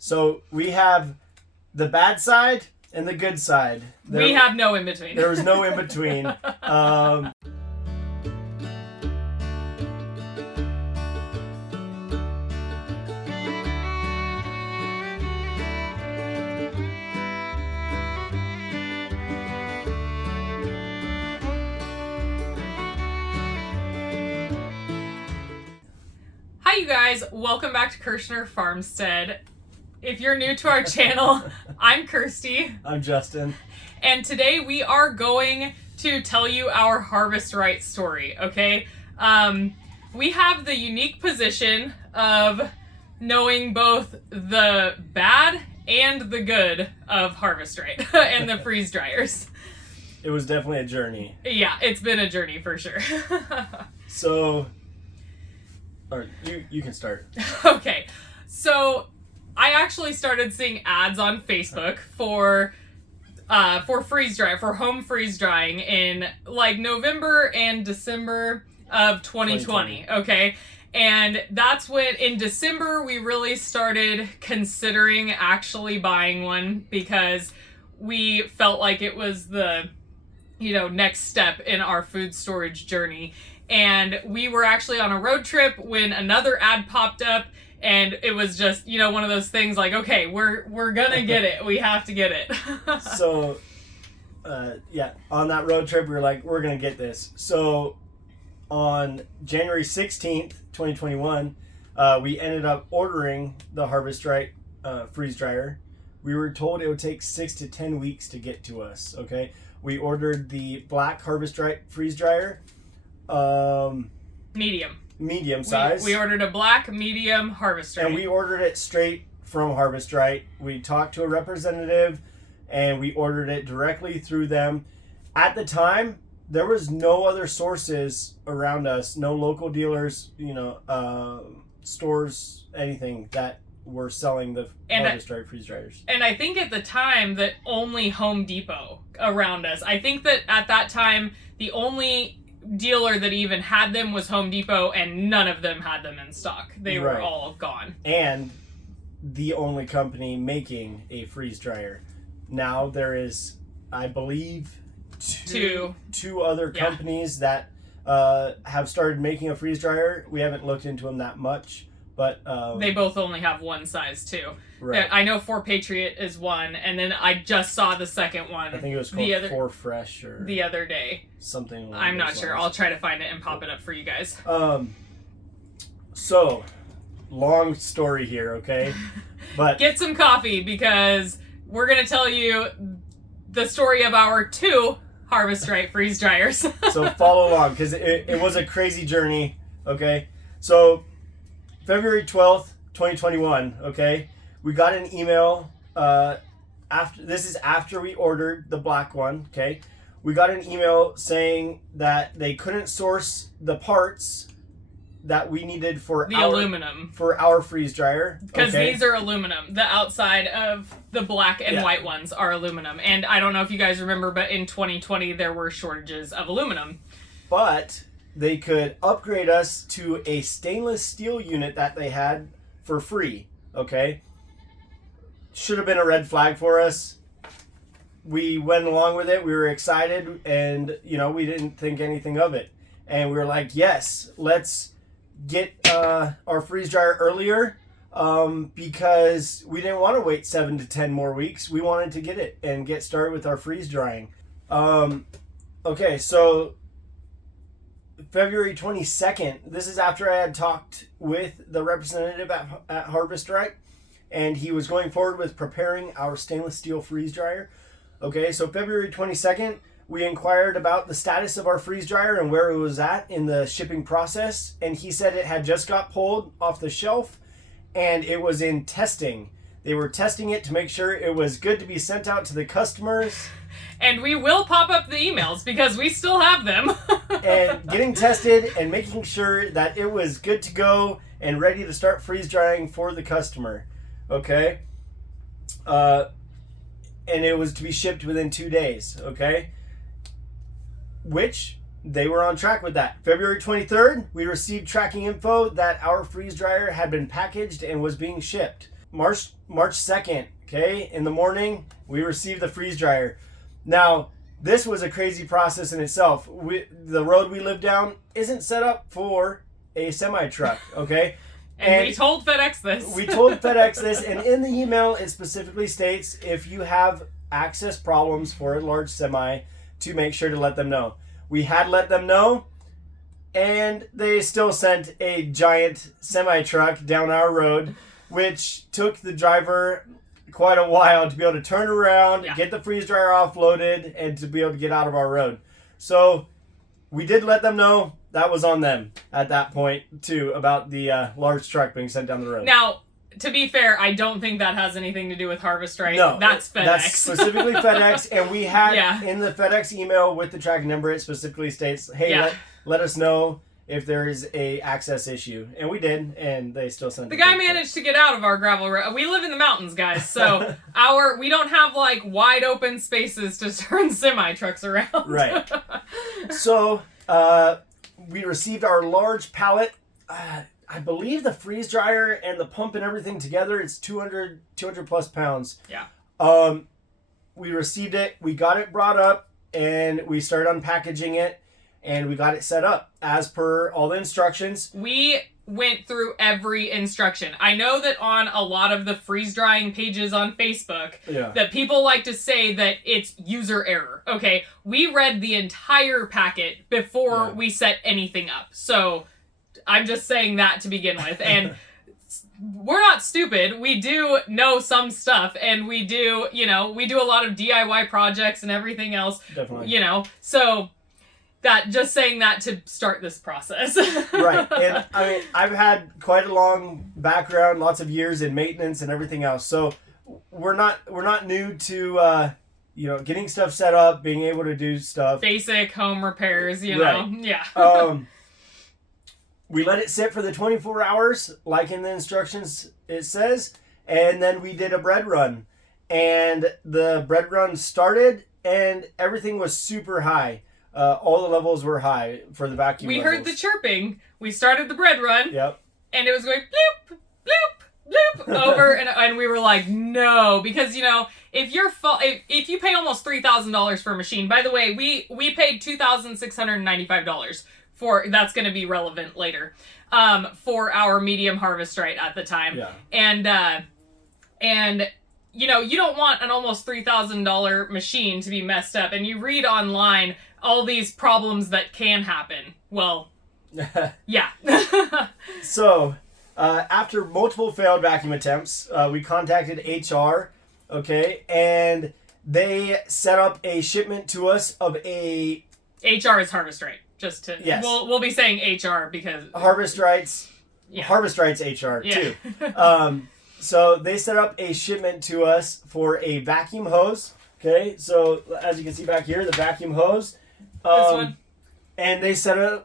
So we have the bad side and the good side. We have no in between. There was no in between. Hi you guys, welcome back to Kirshner Farmstead. If you're new to our channel, I'm Kirsty. I'm Justin. And today we are going to tell you our Harvest Right story, okay? We have the unique position of knowing both the bad and the good of Harvest Right and the freeze dryers. It was definitely a journey. Yeah, it's been a journey for sure. So, or you can start. Okay, so I actually started seeing ads on Facebook for freeze dry, for home freeze drying in like November and December of 2020. Okay, and that's when in December we really started considering actually buying one because we felt like it was the next step in our food storage journey. And we were actually on a road trip when another ad popped up, and it was just, one of those things like, okay, we're gonna get it. We have to get it. So, on that road trip, we were like, we're gonna get this. So, on January 16th, 2021, we ended up ordering the Harvest Right freeze dryer. We were told it would take 6 to 10 weeks to get to us, okay? We ordered the black Harvest Right freeze dryer. Medium size. We ordered a black medium Harvest Right. And we ordered it straight from Harvest Right. We talked to a representative and we ordered it directly through them. At the time, there was no other sources around us, no local dealers, stores, anything that were selling the Harvest Right freeze dryers. And I think at the time that only Home Depot around us. I think that at that time, the only dealer that even had them was Home Depot, and none of them had them in stock. They were all gone. And the only company making a freeze dryer. Now there is, I believe, two other companies that have started making a freeze dryer. We haven't looked into them that much, but they both only have one size too. Right. I know 4 Patriot is one, and then I just saw the second one. I think it was called 4 Fresh or the other day. Something like I'm not sure. I'll try to find it and pop it up for you guys. So long story here, okay? But get some coffee because we're gonna tell you the story of our 2 Harvest Right freeze dryers. So follow along because it was a crazy journey, okay? So February 12th, 2021, okay? We got an email after we ordered the black one, okay? We got an email saying that they couldn't source the parts that we needed for aluminum for our freeze dryer. Because these are aluminum. The outside of the black and white ones are aluminum. And I don't know if you guys remember, but in 2020 there were shortages of aluminum. But they could upgrade us to a stainless steel unit that they had for free, okay? Should have been a red flag for us. We went along with it. We were excited and, we didn't think anything of it. And we were like, yes, let's get our freeze dryer earlier because we didn't want to wait 7 to 10 more weeks. We wanted to get it and get started with our freeze drying. Okay, so February 22nd, this is after I had talked with the representative at Harvest Right, and he was going forward with preparing our stainless steel freeze dryer. Okay, so February 22nd, we inquired about the status of our freeze dryer and where it was at in the shipping process, and he said it had just got pulled off the shelf and it was in testing. They were testing it to make sure it was good to be sent out to the customers. And we will pop up the emails because we still have them. And getting tested and making sure that it was good to go and ready to start freeze drying for the customer. Okay? And it was to be shipped within 2 days. Okay? Which they were on track with that. February 23rd, we received tracking info that our freeze dryer had been packaged and was being shipped. March 2nd, okay, in the morning, we received the freeze dryer. Now, this was a crazy process in itself. The road we live down isn't set up for a semi-truck, okay? And we told FedEx this. We told FedEx this, and in the email, it specifically states if you have access problems for a large semi, to make sure to let them know. We had let them know, and they still sent a giant semi-truck down our road, which took the driver quite a while to be able to turn around, get the freeze dryer offloaded, and to be able to get out of our road. So we did let them know. That was on them at that point, too, about the large truck being sent down the road. Now, to be fair, I don't think that has anything to do with Harvest Right. No, that's FedEx. That's specifically FedEx, and we had in the FedEx email with the tracking number, it specifically states, hey, let us know if there is a access issue. And we did, and they still sent the guy managed to get out of our gravel road. We live in the mountains, guys, so we don't have like wide open spaces to turn semi trucks around. Right. So we received our large pallet. I believe the freeze dryer and the pump and everything together, it's 200 plus pounds. Yeah. We received it, we got it brought up, and we started unpackaging it, and we got it set up as per all the instructions. We went through every instruction. I know that on a lot of the freeze drying pages on Facebook, that people like to say that it's user error. Okay, we read the entire packet before we set anything up. So I'm just saying that to begin with. And we're not stupid. We do know some stuff, and we do a lot of DIY projects and everything else. Definitely. So that, just saying that to start this process. Right. And I mean, I've had quite a long background, lots of years in maintenance and everything else. So we're not new to getting stuff set up, being able to do stuff. Basic home repairs, you know. Yeah. We let it sit for the 24 hours, like in the instructions it says, and then we did a bread run. And the bread run started, and everything was super high. All the levels were high for the vacuum We levels. heard the chirping. We started the bread run. Yep. And it was going bloop, bloop, bloop, over, and we were like, no, because if you pay almost $3,000 for a machine. By the way, we paid $2,695 for, that's going to be relevant later, for our medium Harvest Right at the time. Yeah. And you don't want an almost $3,000 machine to be messed up, and you read online all these problems that can happen. Well, yeah. So, after multiple failed vacuum attempts, we contacted HR, okay, and they set up a shipment to us of a... HR is Harvest Right. Just to... Yes. We'll be saying HR because... Harvest Rights HR, too. So, they set up a shipment to us for a vacuum hose, okay? So, as you can see back here, the vacuum hose. This one. And they sent us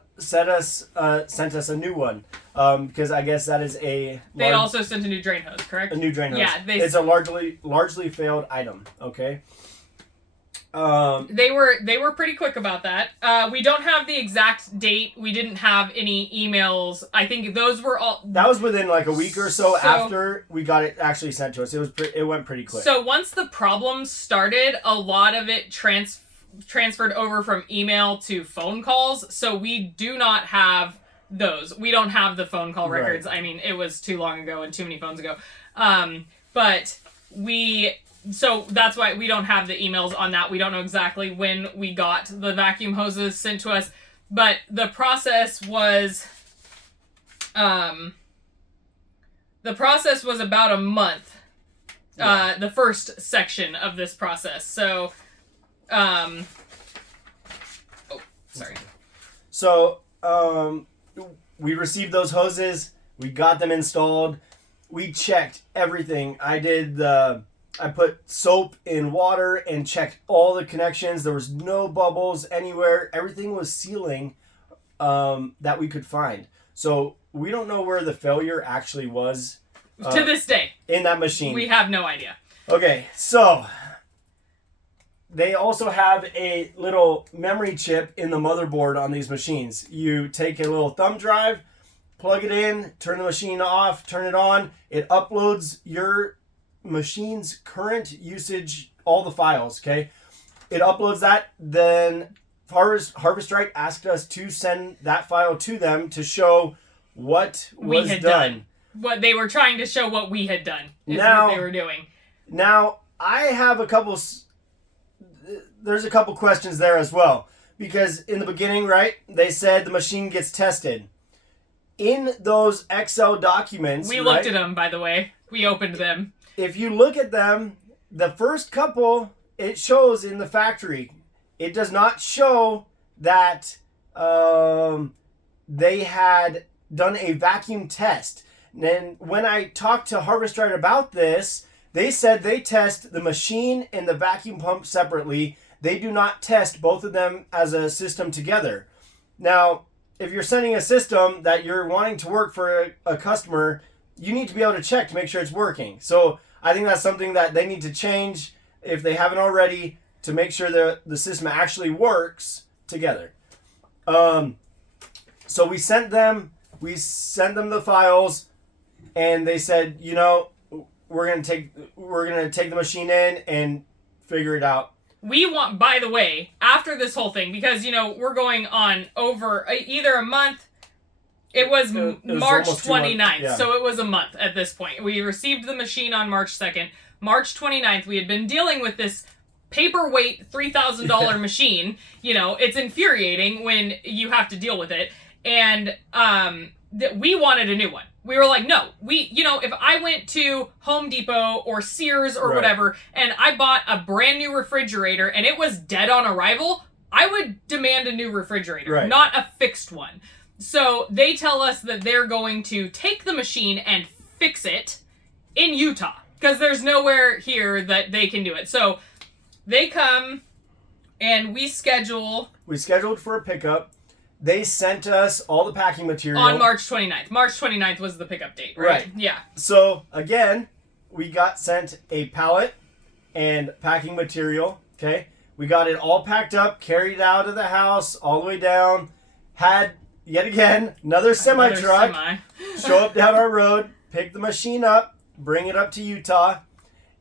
a new one, because I guess that is a... They also sent a new drain hose, correct? A new drain hose. Yeah. It's a largely failed item, okay? They were pretty quick about that. We don't have the exact date. We didn't have any emails. I think those were all... That was within like a week or so after we got it actually sent to us. It went pretty quick. So once the problem started, a lot of it transferred over from email to phone calls. So we do not have those. We don't have the phone call records. Right. I mean, it was too long ago and too many phones ago. So that's why we don't have the emails on that. We don't know exactly when we got the vacuum hoses sent to us. But the process was about a month. The first section of this process. So, sorry. So, we received those hoses. We got them installed. We checked everything. I put soap in water and checked all the connections. There was no bubbles anywhere. Everything was sealing that we could find. So we don't know where the failure actually was. To this day. In that machine. We have no idea. Okay, so they also have a little memory chip in the motherboard on these machines. You take a little thumb drive, plug it in, turn the machine off, turn it on. It uploads your machine's current usage, all the files, okay? It uploads that, then Harvest Right asked us to send that file to them to show what was done. What they were trying to show what we had done is Now, what they were doing. Now, I have there's a couple questions there as well. Because in the beginning, right, they said the machine gets tested. In those Excel documents, we looked at them, by the way. We opened them. If you look at them, the first couple, it shows in the factory. It does not show that they had done a vacuum test. And when I talked to Harvest Right about this, they said they test the machine and the vacuum pump separately. They do not test both of them as a system together. Now, if you're sending a system that you're wanting to work for a customer, you need to be able to check to make sure it's working. So I think that's something that they need to change if they haven't already, to make sure the system actually works together. So we sent them the files, and they said, we're gonna take the machine in and figure it out. We want, by the way, after this whole thing, because, we're going on over either a month. It was March 29th, yeah. So it was a month at this point. We received the machine on March 2nd. March 29th, we had been dealing with this paperweight $3,000 machine. It's infuriating when you have to deal with it. And we wanted a new one. We were like, no, if I went to Home Depot or Sears or whatever, and I bought a brand new refrigerator and it was dead on arrival, I would demand a new refrigerator, not a fixed one. So they tell us that they're going to take the machine and fix it in Utah, because there's nowhere here that they can do it. So they come and we scheduled for a pickup. They sent us all the packing material. On March 29th. March 29th was the pickup date, right? Yeah. So, again, we got sent a pallet and packing material, okay? We got it all packed up, carried out of the house, all the way down. Had, yet again, another semi-truck show up down our road, pick the machine up, bring it up to Utah.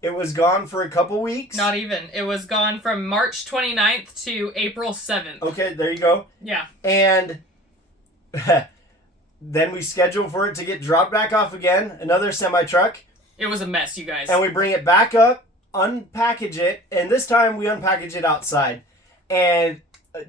It was gone for a couple weeks. Not even. It was gone from March 29th to April 7th. Okay, there you go. Yeah. And then we schedule for it to get dropped back off again, another semi-truck. It was a mess, you guys. And we bring it back up, unpackage it, and this time we unpackage it outside. And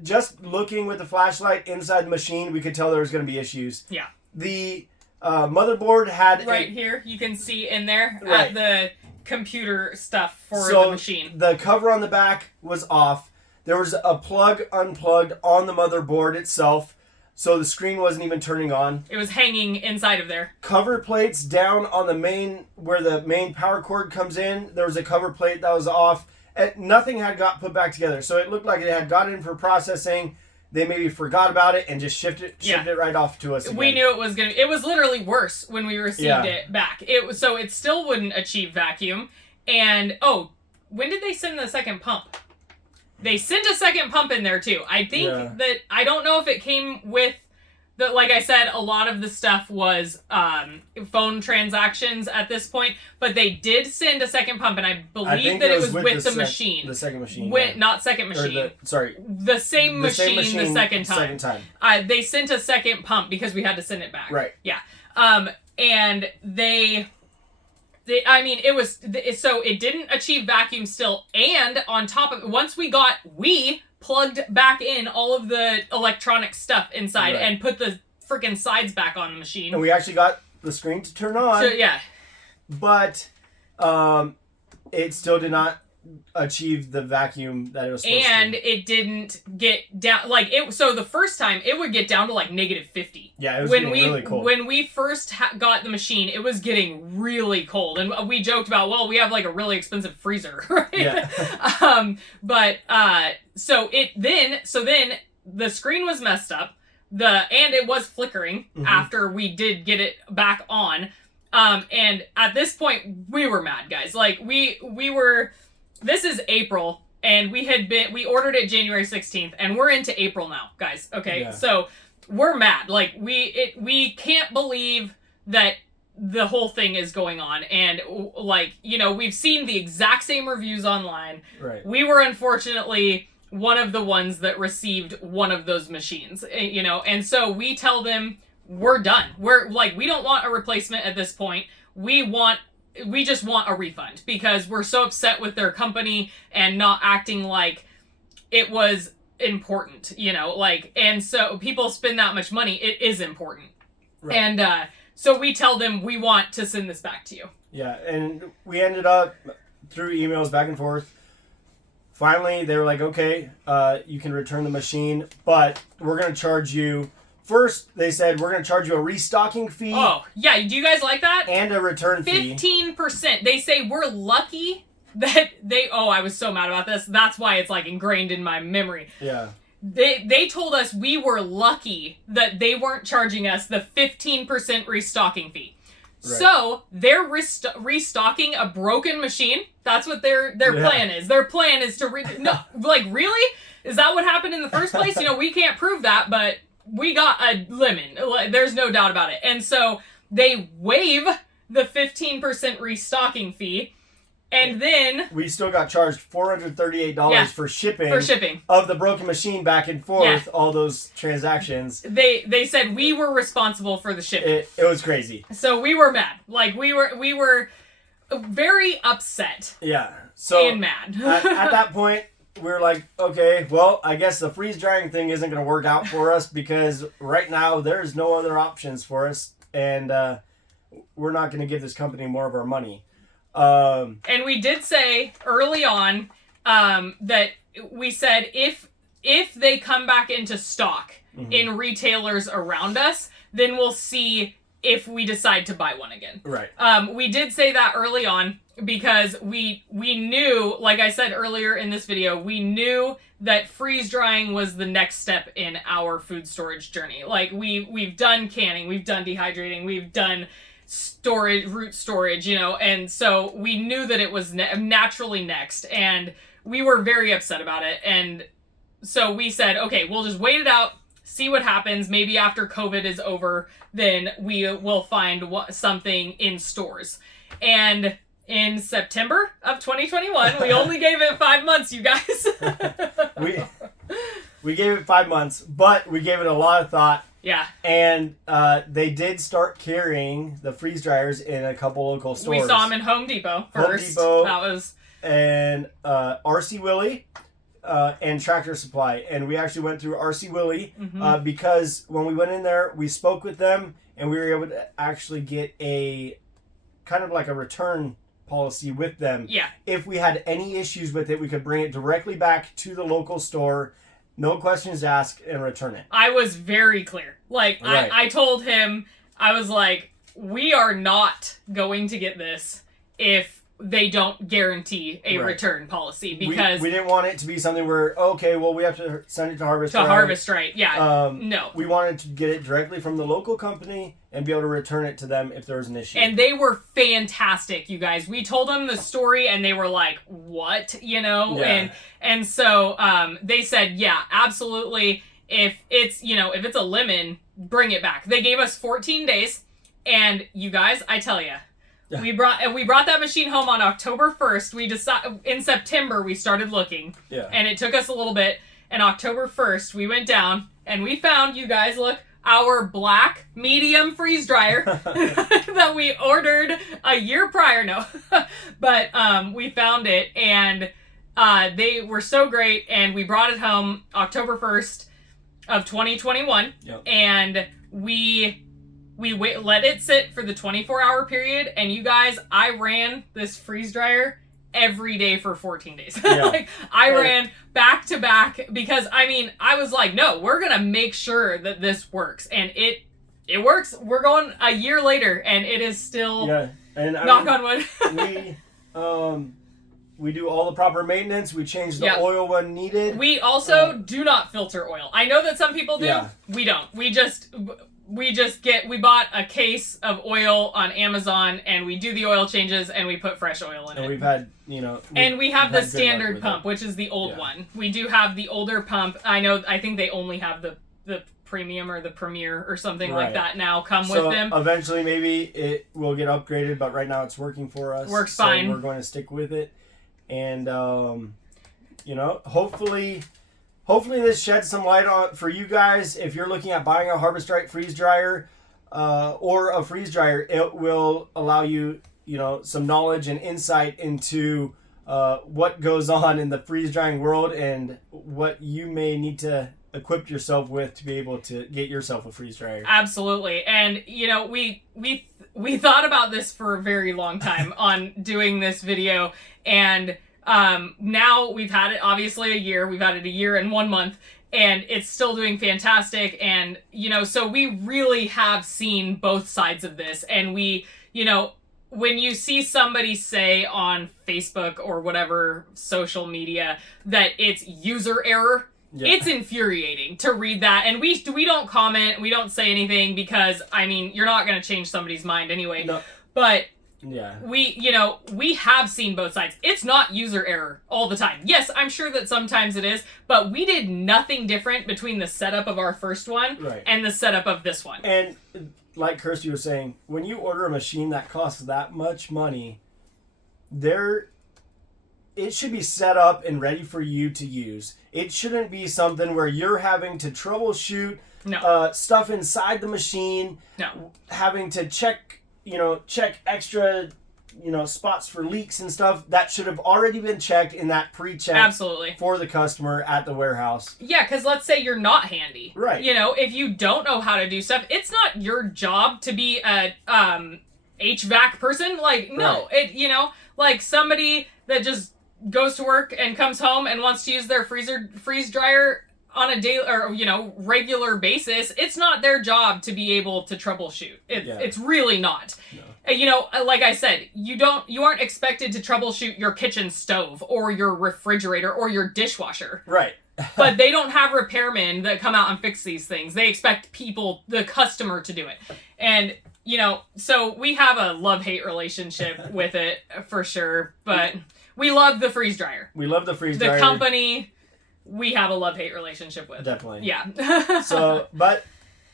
just looking with the flashlight inside the machine, we could tell there was going to be issues. Yeah. The motherboard had... Right here, you can see in there at the computer stuff for the machine. The cover on the back was off. There was a plug unplugged on the motherboard itself, so the screen wasn't even turning on. It was hanging inside of there. Cover plates down on the main, where the main power cord comes in, there was a cover plate that was off. And nothing had got put back together, so it looked like it had gone in for processing. They maybe forgot about it and just shipped it right off to us again. We knew it was going to... It was literally worse when we received it back. So it still wouldn't achieve vacuum. And, when did they send the second pump? They sent a second pump in there, too. I think that... I don't know if it came with... Like I said, a lot of the stuff was phone transactions at this point, but they did send a second pump, and I believe that it was with the machine. The second machine. Not second machine. The same machine the second time. They sent a second pump because we had to send it back. Right. Yeah. And it was... So it didn't achieve vacuum still, and on top of it, once we plugged back in all of the electronic stuff inside and put the freaking sides back on the machine. And we actually got the screen to turn on. So, yeah. But it still did not achieve the vacuum that it was supposed to. And it didn't get down... So the first time, it would get down to negative 50. Yeah, it was getting really cold. When we first got the machine, it was getting really cold. And we joked about, we have a really expensive freezer, right? Yeah. So then the screen was messed up. And it was flickering after we did get it back on. And at this point, we were mad, guys. We were... This is April, and we ordered it January 16th, and we're into April now, guys. Okay, so we're mad. Like, we can't believe that the whole thing is going on. And, like, you know, we've seen the exact same reviews online. Right. We were unfortunately one of the ones that received one of those machines, you know, and so we tell them we're done. We're like, we don't want a replacement at this point. We just want a refund because we're so upset with their company and not acting like it was important, you know, like, and so people spend that much money. It is important. Right. And so we tell them we want to send this back to you. Yeah. And we ended up through emails back and forth. Finally, they were like, okay, you can return the machine, but we're going to charge you. First, they said, we're going to charge you a restocking fee. Oh, yeah. Do you guys like that? And a return fee. 15%. They say we're lucky that I was so mad about this. That's why it's like ingrained in my memory. Yeah. They told us we were lucky that they weren't charging us the 15% restocking fee. Right. So they're restocking a broken machine. That's what their plan is. Their plan is to no, like, really? Is that what happened in the first place? You know, we can't prove that, but we got a lemon. There's no doubt about it. And so they waive the 15% restocking fee. And then we still got charged $438 for shipping of the broken machine back and forth, all those transactions. They said we were responsible for the shipping. It was crazy. So we were mad. Like, we were very upset. Yeah. So and mad. at that point, we were like, okay, well, I guess the freeze drying thing isn't going to work out for us because right now there's no other options for us, and we're not going to give this company more of our money. And we did say early on that we said if they come back into stock in retailers around us, then we'll see if we decide to buy one again. Right. We did say that early on because we knew, like I said earlier in this video, we knew that freeze drying was the next step in our food storage journey. Like, we've done canning, we've done dehydrating, we've done root storage, you know, and so we knew that it was naturally next, and we were very upset about it. And so we said, okay, we'll just wait it out, see what happens. Maybe after COVID is over, then we will find something in stores. And in September of 2021, we only gave it 5 months, you guys. we gave it 5 months, but we gave it a lot of thought. Yeah. And they did start carrying the freeze dryers in a couple local stores. We saw them in Home Depot first. Home Depot. That was... And RC Willey and Tractor Supply. And we actually went through RC Willey because when we went in there, we spoke with them and we were able to actually get a kind of like a return policy with them. Yeah. If we had any issues with it, we could bring it directly back to the local store. No questions asked, and return it. I was very clear. Like, right. I told him, I was like, we are not going to get this if they don't guarantee a return policy, because we didn't want it to be something where, okay, well, we have to send it to Harvest Right. Harvest Right, yeah. No. We wanted to get it directly from the local company and be able to return it to them if there was an issue. And they were fantastic, you guys. We told them the story and they were like, what? You know? Yeah. And so they said, yeah, absolutely. If it's a lemon, bring it back. They gave us 14 days. And you guys, I tell you, we brought that machine home on October 1st. In September we started looking. Yeah. And it took us a little bit. And October 1st we went down and we found, you guys, look, our black medium freeze dryer that we ordered a year prior. No. But we found it, and they were so great, and we brought it home October 1st of 2021. Yep. And we let it sit for the 24-hour period, and you guys, I ran this freeze dryer every day for 14 days. Yeah. Like, I ran back to back because, I mean, I was like, no, we're going to make sure that this works. And it works. We're going a year later, and it is still, and knock on wood. We do all the proper maintenance. We change the oil when needed. We also do not filter oil. I know that some people do. Yeah. We don't. We bought a case of oil on Amazon, and we do the oil changes, and we put fresh oil in it. And we've had, and we have the standard pump, which is the old one. We do have the older pump. I think they only have the premium or the premier or something Right. like that now come So with them. eventually maybe it will get upgraded, but right now it's working for us. Works so fine. We're going to stick with it. And, you know, hopefully this sheds some light on for you guys. If you're looking at buying a Harvest Right freeze dryer or a freeze dryer, it will allow you, you know, some knowledge and insight into what goes on in the freeze drying world and what you may need to equip yourself with to be able to get yourself a freeze dryer. Absolutely. And you know, we thought about this for a very long time on doing this video, and now we've had it obviously a year. We've had it a year and 1 month, and it's still doing fantastic. And you know, so we really have seen both sides of this, and we, you know, when you see somebody say on Facebook or whatever social media that it's user error, it's infuriating to read that. And we don't comment, we don't say anything because, I mean, you're not going to change somebody's mind anyway. No. But Yeah. we have seen both sides. It's not user error all the time. Yes, I'm sure that sometimes it is, but we did nothing different between the setup of our first one and the setup of this one. And like Kirsty was saying, when you order a machine that costs that much money, it should be set up and ready for you to use. It shouldn't be something where you're having to troubleshoot stuff inside the machine, having to check extra, spots for leaks and stuff. That should have already been checked in that pre-check. Absolutely. For the customer at the warehouse. Yeah, because let's say you're not handy. Right. You know, if you don't know how to do stuff, it's not your job to be a HVAC person. Like, no. Right. Like somebody that just goes to work and comes home and wants to use their freeze dryer on a daily or regular basis, it's not their job to be able to troubleshoot. It's really not. No. Like I said, you aren't expected to troubleshoot your kitchen stove or your refrigerator or your dishwasher. Right. But they don't have repairmen that come out and fix these things. They expect the customer to do it. And so we have a love-hate relationship with it for sure, but we love the freeze dryer. We love the freeze dryer. The company, we have a love-hate relationship with. Definitely. Yeah. But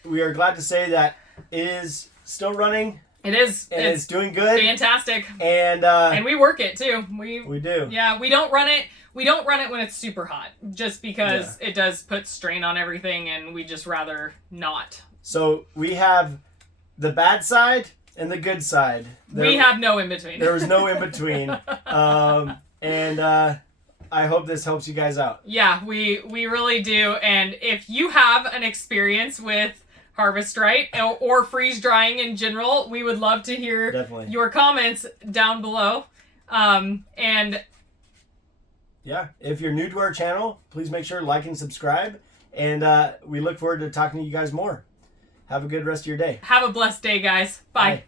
we are glad to say that it is still running. It is. And it's doing good. Fantastic. And we work it too. We do. Yeah, we don't run it. We don't run it when it's super hot, just because it does put strain on everything, and we just rather not. So we have the bad side and the good side. We have no in between. There was no in between. And I hope this helps you guys out. Yeah, we really do. And if you have an experience with Harvest Right or freeze drying in general, we would love to hear your comments down below. And yeah, if you're new to our channel, please make sure to like and subscribe. And we look forward to talking to you guys more. Have a good rest of your day. Have a blessed day, guys. Bye.